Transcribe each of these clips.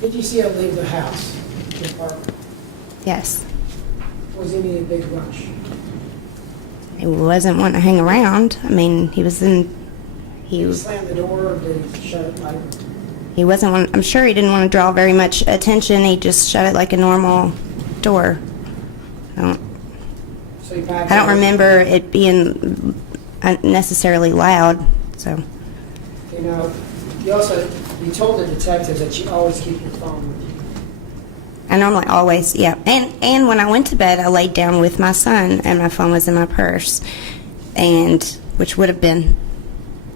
Did you see him leave the house, the apartment? Yes. Was he in a big rush? He wasn't wanting to hang around. I mean, he was in. Did he slam the door or did he shut it like? He wasn't. I'm sure he didn't want to draw very much attention. He just shut it like a normal door. So he backed I don't out? remember it being necessarily loud. So. You know, you told the detectives that you always keep your phone with you. I normally always, yeah. And when I went to bed, I laid down with my son, and my phone was in my purse, and which would have been,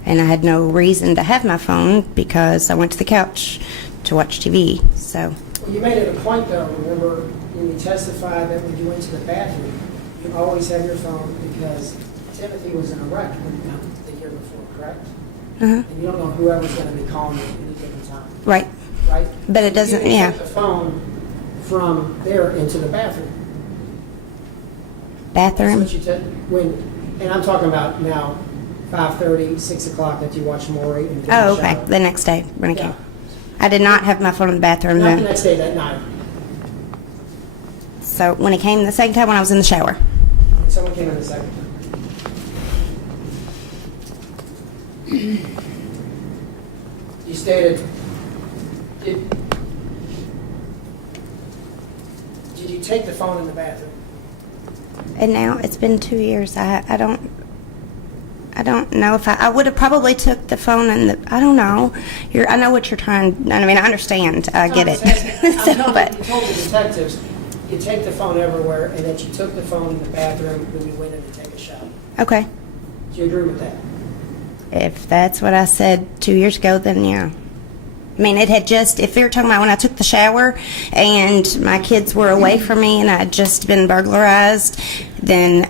and I had no reason to have my phone because I went to the couch to watch TV. So. Well, you made it a point, though. Remember when you testified that when you went to the bathroom, you always had your phone because Timothy was in a wreck the year before, correct? Uh-huh. And you don't know whoever's going to be calling you at any given time. Right. Right? But it doesn't. You Yeah. took the phone from there into the bathroom. Bathroom. That's what you and I'm talking about now, 5:30, 6 o'clock that you watch Maury. And Oh, okay. The next day when I came. Yeah. I did not have my phone in the bathroom Not the then. next day, that night. So when he came the second time when I was in the shower. Someone came in the second time. You stated, did you take the phone in the bathroom? And now it's been 2 years. I don't know if I would have probably took the phone and I don't know. I know what you're trying. I mean, I understand. I get it. You told the detectives you take the phone everywhere, and that you took the phone in the bathroom when you went in to take a shower. Okay. Do you agree with that? If that's what I said 2 years ago, then yeah. I mean, it had just, if you're talking about when I took the shower and my kids were away from me and I had just been burglarized, then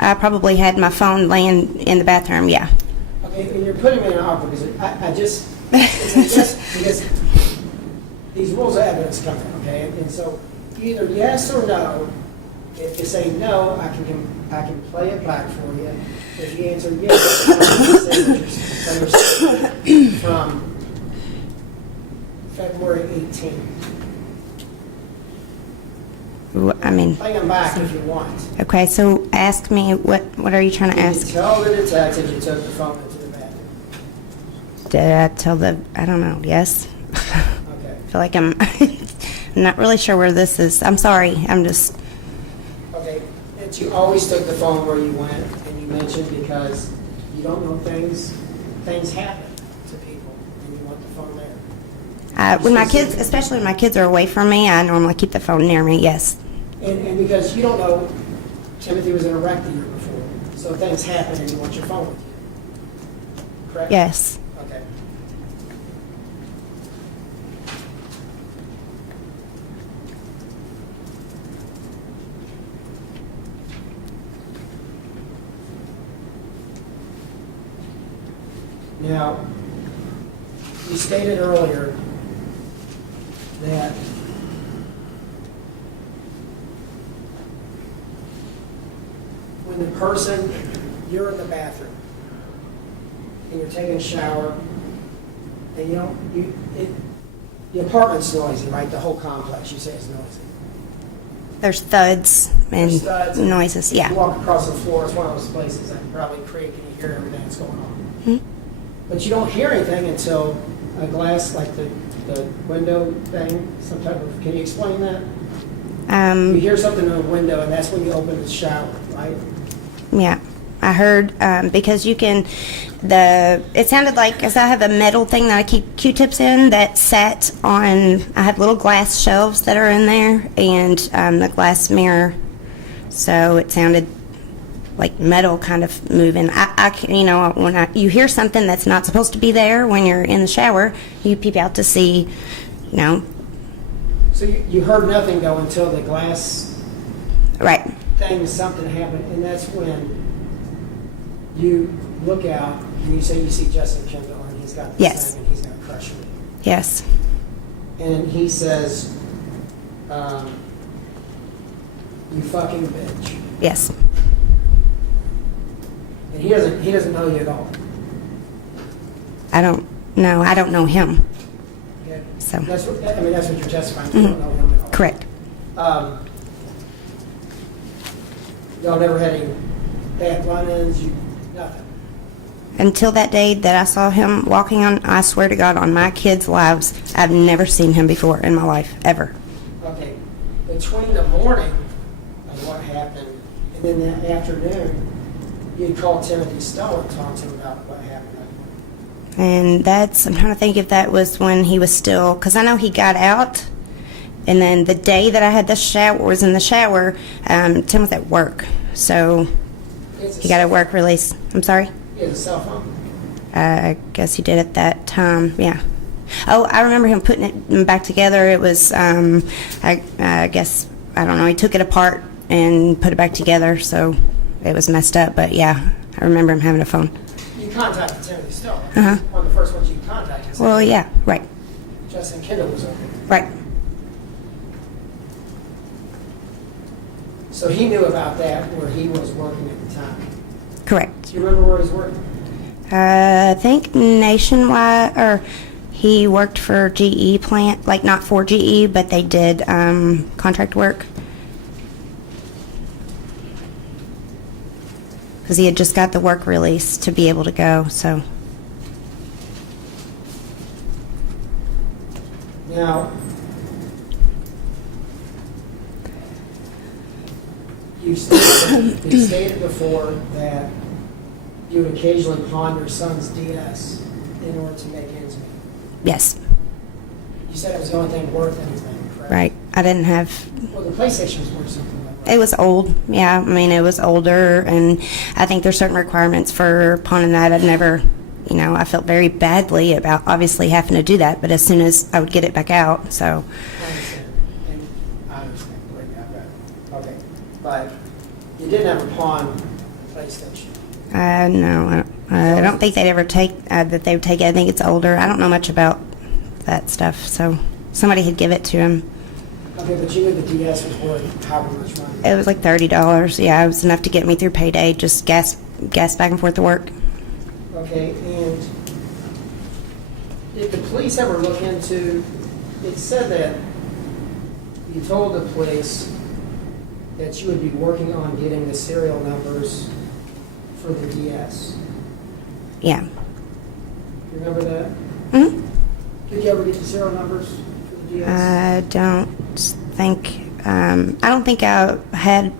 I probably had my phone laying in the bathroom, yeah. Okay, and you're putting me in an awkward position. Because these rules of evidence come in, okay? And so either yes or no. If you say no, I can play it back for you. If you answer yes, I'm say from February 18th. I mean, Play them back if you want. okay, so ask me, what are you trying to Did you ask? tell the detective you took the phone into the bathroom? Did I tell I don't know, yes. Okay. I feel like I'm not really sure where this is. I'm sorry, I'm just, Okay, that you always took the phone where you went, and you mentioned because you don't know things happen to people, and you want the phone there. when my kids, especially when my kids are away from me, I normally keep the phone near me, yes. And because you don't know, Timothy was in a wreck the year before, so things happen and you want your phone with you. Correct? Yes. Okay. Now, you stated earlier that when the person, you're in the bathroom and you're taking a shower and the apartment's noisy, right? The whole complex, you say, is noisy. There's thuds and There's thuds and noises, You yeah. walk across the floor, it's one of those places that can probably creak and you hear everything that's going on. Hmm? But you don't hear anything until a glass, like the window thing, some type of, can you explain that? You hear something in the window and that's when you open the shower, right? Yeah, I heard because you can. It sounded like, as I have a metal thing that I keep Q-tips in that sat on. I have little glass shelves that are in there and the glass mirror, so it sounded like metal kind of moving. When you hear something that's not supposed to be there when you're in the shower, you peep out to see, So you heard nothing though until the glass right. thing, something happened, and that's when you look out and you say you see Justin Kendall and he's got this Yes. thing and he's going to crush me. Yes. And he says, you fucking bitch. Yes. And he doesn't know you at all. I don't know him. Okay? So So That's what, I mean, that's what you're testifying to. You don't know him at all. correct. Y'all never had any bad run-ins, nothing? Until that day that I saw him walking on, I swear to God, on my kids' lives, I've never seen him before in my life, ever. Okay, between the morning of what happened and then the afternoon, you'd call Timothy Stowe and talk to him about what happened. And that's, I'm trying to think if that was when he was still, because I know he got out, and then the day that I had the shower, was in the shower, Tim was at work, so he got a work release. I'm sorry? He has a cell phone? I guess he did at that time, yeah. Oh, I remember him putting it back together. It was, I guess, I don't know, he took it apart and put it back together, so it was messed up, but yeah, I remember him having a phone. You contacted Timothy Stowe. Uh-huh. One of the first ones you contacted. Well, yeah, right, Justin Kendall was over there. right. So he knew about that where he was working at the time. Correct. Do you remember where he was working? I think nationwide, or he worked for GE plant, like not for GE, but they did contract work. Because he had just got the work release to be able to go, so. Now, you stated before that you would occasionally pawn your son's DS in order to make ends meet. Yes, You said it was the only thing worth anything, correct? right. I didn't have, Well, the PlayStation was worth something like that. it was old, yeah. I mean, it was older, and I think there's certain requirements for pawning that. I'd never, you know, I felt very badly about obviously having to do that, but as soon as I would get it back out, so. I understand. And I understand. Wait, I've got it. Okay. But you didn't have a pawn PlayStation. No, I don't think they'd ever take, that they would take it. I think it's older. I don't know much about that stuff, so somebody had give it to him. Okay, but you knew the DS was worth however much money. It was like $30. Yeah, it was enough to get me through payday, just gas back and forth to work. Okay, and did the police ever look into, it said that you told the police that you would be working on getting the serial numbers for the DS. Yeah. You remember that? Hmm. Did you ever get the serial numbers for the DS? I don't think I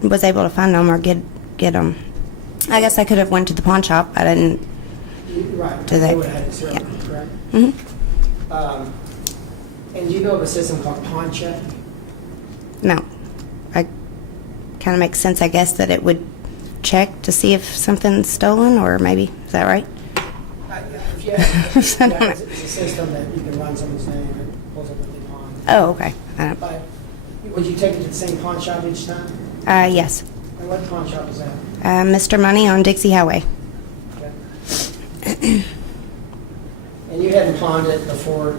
was able to find them or get them. I guess I could have went to the pawn shop. I didn't. Right, do they that. would have had the serial Yeah. numbers, correct? Hmm. And do you know of a system called Pawn Check? No. I kind of makes sense, I guess, that it would check to see if something's stolen, or maybe is that right? If you have, yeah, it's a system that you can run someone's name and it pulls up what they pawn. Oh, okay. But would you take it to the same pawn shop each time? Yes. And what pawn shop is that? Mr. Money on Dixie Highway. Okay. And you hadn't pawned it before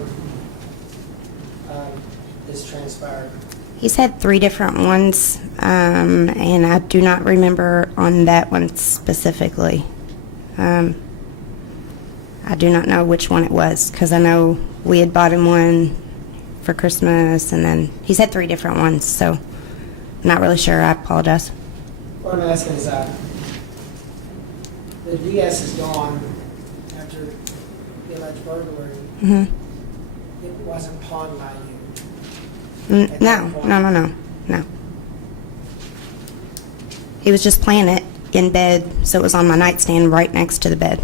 this transpired? He's had 3 different ones, and I do not remember on that one specifically. I do not know which one it was, because I know we had bought him one for Christmas, and then he's had 3 different ones, so I'm not really sure. I apologize. What I'm asking is the DS is gone after the alleged burglary. Mm-hmm. It wasn't pawned by you. No. He was just playing it in bed, so it was on my nightstand right next to the bed.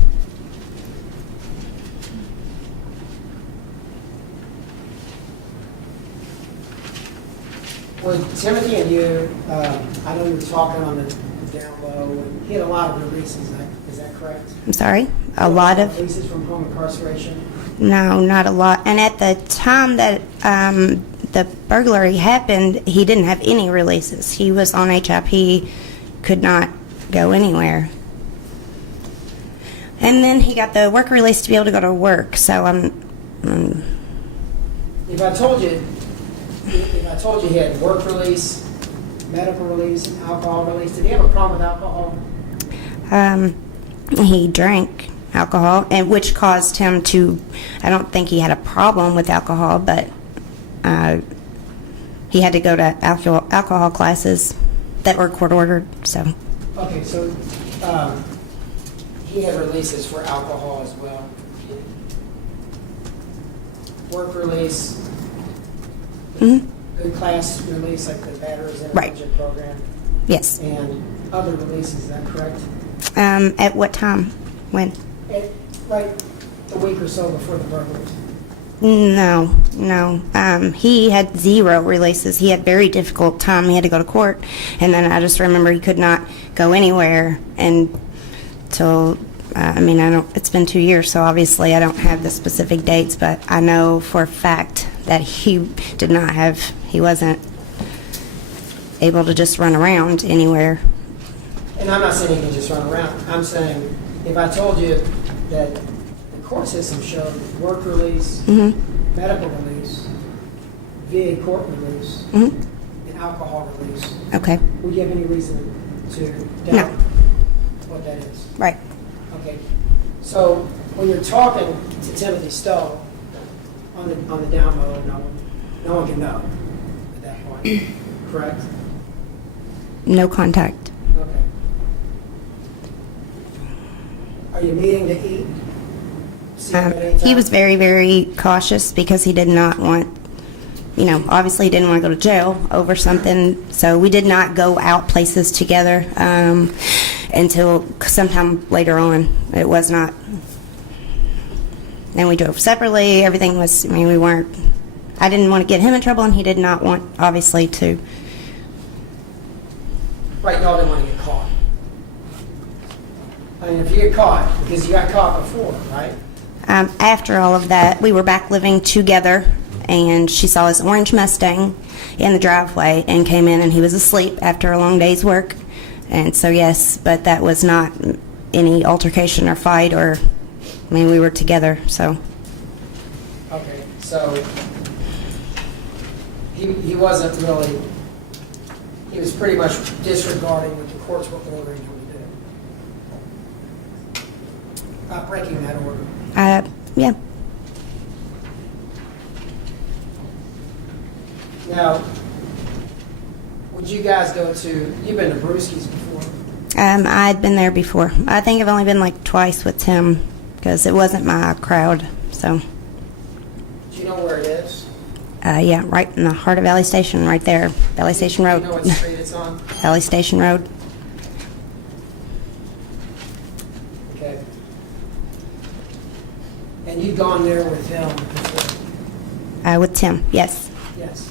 Well, Timothy and you, I know you were talking on the down low, and he had a lot of releases, is that correct? I'm sorry? A lot of? Releases from home incarceration? No, not a lot. And at the time that the burglary happened, he didn't have any releases. He was on HIP, could not go anywhere. And then he got the work release to be able to go to work. So If I told you he had work release, medical release, and alcohol release, did he have a problem with alcohol? he drank alcohol, and which caused him to, I don't think he had a problem with alcohol, but he had to go to alcohol classes that were court ordered. So Okay, so he had releases for alcohol as well. Work release, mhm. good class release, like the batterers Right. intervention program, Yes. and other releases, is that correct? At what time? When? Like a week or so before the burglary. No, no. He had 0 releases. He had very difficult time. He had to go to court, and then I just remember he could not go anywhere until. I mean, I don't. It's been 2 years, so obviously I don't have the specific dates, but I know for a fact that he did not have. He wasn't able to just run around anywhere. And I'm not saying he can just run around. I'm saying if I told you that the court system showed work release, Mhm. medical release, VA court release, Mhm. and alcohol release, Okay. would you have any reason to No. doubt what that is? Right. Okay. So when you're talking to Timothy Stowe on the down low, no one can know at that point. Correct? No contact. Okay. Are you meeting to eat? See him at any He time? was very, very cautious because he did not want, obviously he didn't want to go to jail over something. So we did not go out places together until sometime later on. It was not. And we drove separately. Everything was, we weren't, I didn't want to get him in trouble, and he did not want, obviously, to. Right, y'all didn't want to get caught. I mean, if you get caught, because you got caught before, right? After all of that, we were back living together, and she saw his orange Mustang in the driveway and came in, and he was asleep after a long day's work. And so, yes, but that was not any altercation or fight we were together, so. Okay, so he wasn't really, he was pretty much disregarding what the courts were ordering him to do. Not breaking that order. Yeah. Now, would you guys go to, you've been to Brewski's before? I'd been there before. I think I've only been like twice with Tim because it wasn't my crowd, so. Do you know where it is? Yeah, right in the heart of Valley Station, right there. Valley Station Road. Do you know what street it's on? Valley Station Road. Okay. And you'd gone there with him before? With Tim, yes. Yes.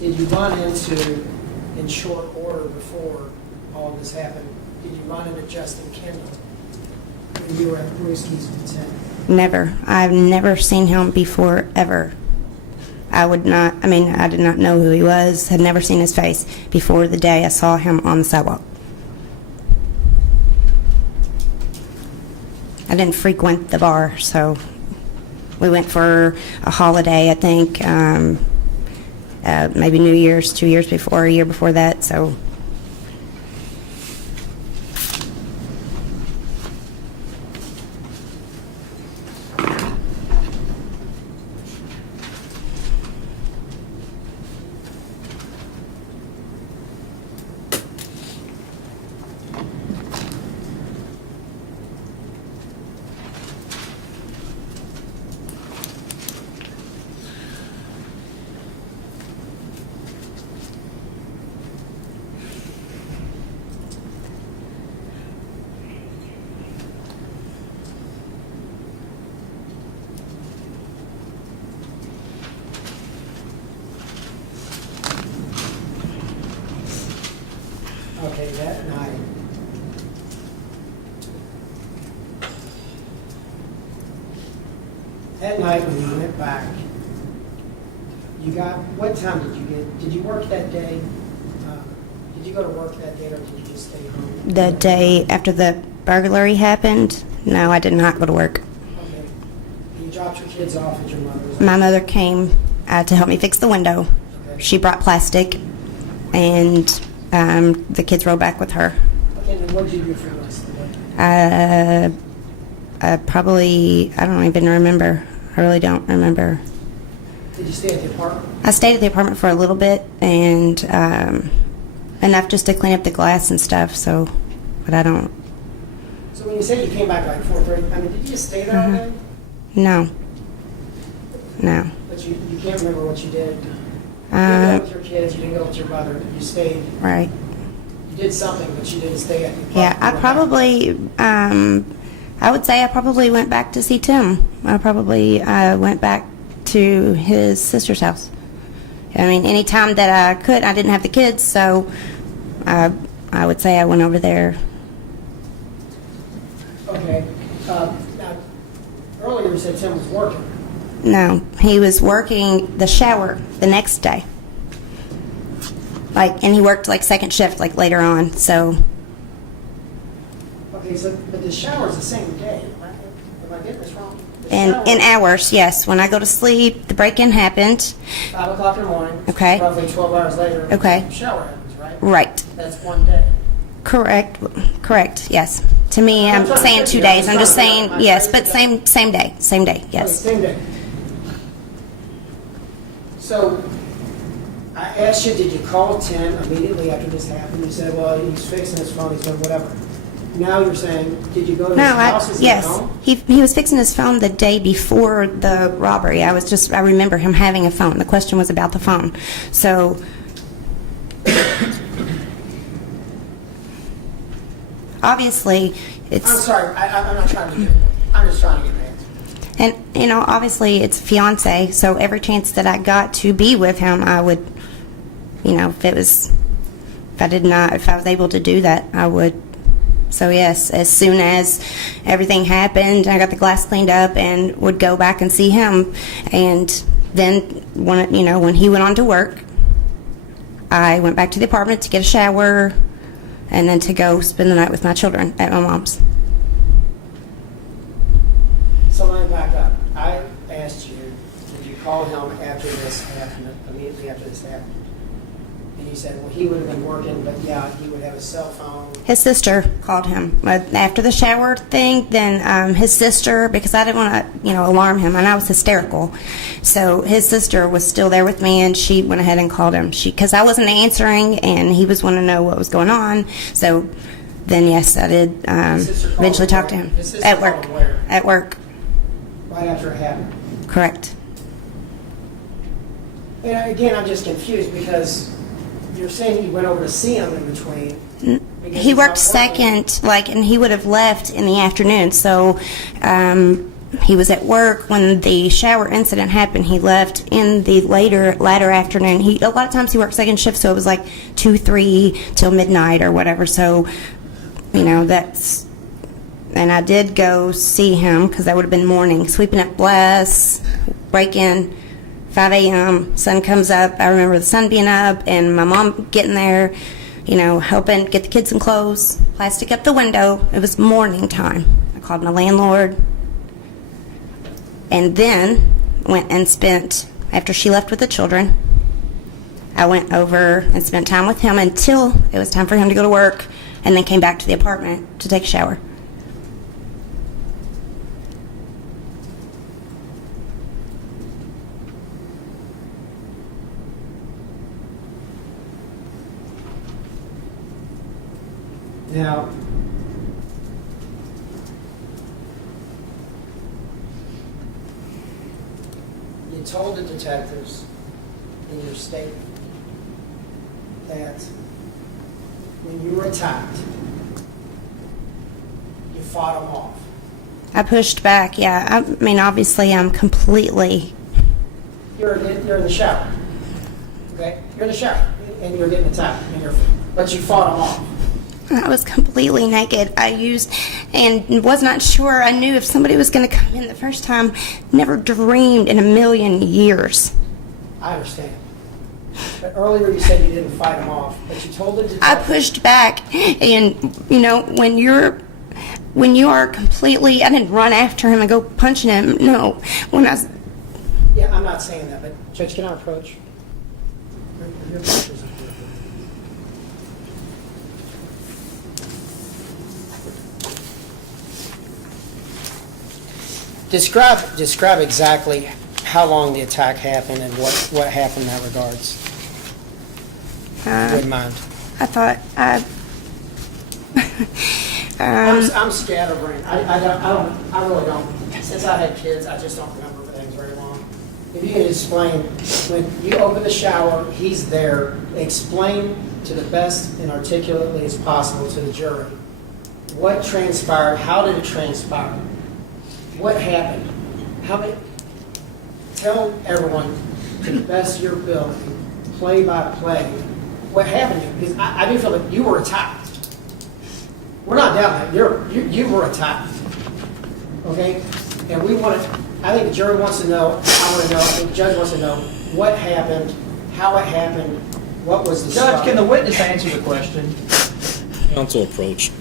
Did you run into, in short order before all this happened, did you run into Justin Kendall when you were at Brewski's with Tim? Never. I've never seen him before, ever. I did not know who he was, had never seen his face before the day I saw him on the sidewalk. I didn't frequent the bar, so we went for a holiday, I think, maybe New Year's, 2 years before, a year before that, so. Okay, that night. That night when you went back, what time did you work that day? Did you go to work that day or did you just stay home? The day after the burglary happened, no, I did not go to work. Okay. You dropped your kids off at your mother's? My mother came to help me fix the window. Okay. She brought plastic, and the kids rode back with her. Okay, and what did you do for the rest of the day? Probably, I don't even remember. I really don't remember. Did you stay at the apartment? I stayed at the apartment for a little bit, and enough just to clean up the glass and stuff. So, but I don't. So when you say you came back like 4:30, I mean, did you just stay there all day? No. No. But you can't remember what you did. You didn't go with your kids. You didn't go with your mother. You stayed. Right. You did something, but you didn't stay at the apartment. Yeah, I probably. I would say I probably went back to see Tim. I probably went back to his sister's house. I mean, any time that I could, I didn't have the kids, so I would say I went over there. Okay. Now, earlier you said Tim was working. No, he was working the shower the next day. And he worked like second shift, like later on. So. Okay, but the shower's the same day, right? Am I getting this wrong? In hours, yes. When I go to sleep, the break-in happened. 5 o'clock in the morning. Okay. Roughly 12 hours later. Okay. The shower happens, right? Right. That's one day. Correct. Yes. To me, I'm saying 2 days. I'm just saying yes, but same day. Yes. Okay, same day. So, I asked you, did you call Tim immediately after this happened? You said, well, he's fixing his phone, he's doing whatever. Now you're saying, did you go to his house? Is he yes. home? He was fixing his phone the day before the robbery. I remember him having a phone. The question was about the phone. So, obviously, it's... I'm sorry, I'm not trying to get it. I'm just trying to get an answer. And, obviously it's fiance, so every chance that I got to be with him, I would, if I was able to do that, I would. So yes, as soon as everything happened, I got the glass cleaned up and would go back and see him. And then when he went on to work, I went back to the apartment to get a shower and then to go spend the night with my children at my mom's. So let me back up. I asked you, did you call him after this happened, immediately after this happened? And you said, well, he would have been working, but yeah, he would have a cell phone. His sister called him after the shower thing. Then his sister, because I didn't want to, alarm him, and I was hysterical. So his sister was still there with me, and she went ahead and called him. Because I wasn't answering, and he was wanting to know what was going on. So then, yes, I did eventually talk to him at work. At work. Right after it happened. Correct. And again, I'm just confused because you're saying you went over to see him in between. He worked second, and he would have left in the afternoon. So he was at work when the shower incident happened. He left in the latter afternoon. A lot of times he worked second shift, so it was like 2, 3 till midnight or whatever. So, that's. And I did go see him because that would have been morning, sweeping up glass, break in, 5 a.m., sun comes up. I remember the sun being up and my mom getting there, helping get the kids some clothes, plastic up the window. It was morning time. I called my landlord and then went and spent, after she left with the children, I went over and spent time with him until it was time for him to go to work, and then came back to the apartment to take a shower. Now, you told the detectives in your statement that when you were attacked, you fought them off. I pushed back, yeah. I mean, obviously, I'm completely... You're in the shower, okay? You're in the shower, and you're getting attacked, but you fought them off. I was completely naked. I used and was not sure. I knew if somebody was going to come in the first time. Never dreamed in a million years. I understand. But earlier you said you didn't fight them off, but you told the detective... I pushed back, and when you are completely... I didn't run after him and go punching him. No, when I was... Yeah, I'm not saying that, but Judge, can I approach? Your pictures up here. Describe exactly how long the attack happened and what happened in that regards. Wouldn't mind. I thought I'm scatterbrained. I really don't. Since I had kids, I just don't remember things very long. If you can explain, when you open the shower, he's there. Explain to the best and articulately as possible to the jury what transpired, how did it transpire, what happened, tell everyone to the best of your ability, play by play, what happened to you. Because I do feel like you were attacked. We're not down there. You were attacked. Okay? And I think the jury wants to know, I want to know, I think the judge wants to know what happened, how it happened, what was the Judge, stop. can the witness answer the question? Counsel approached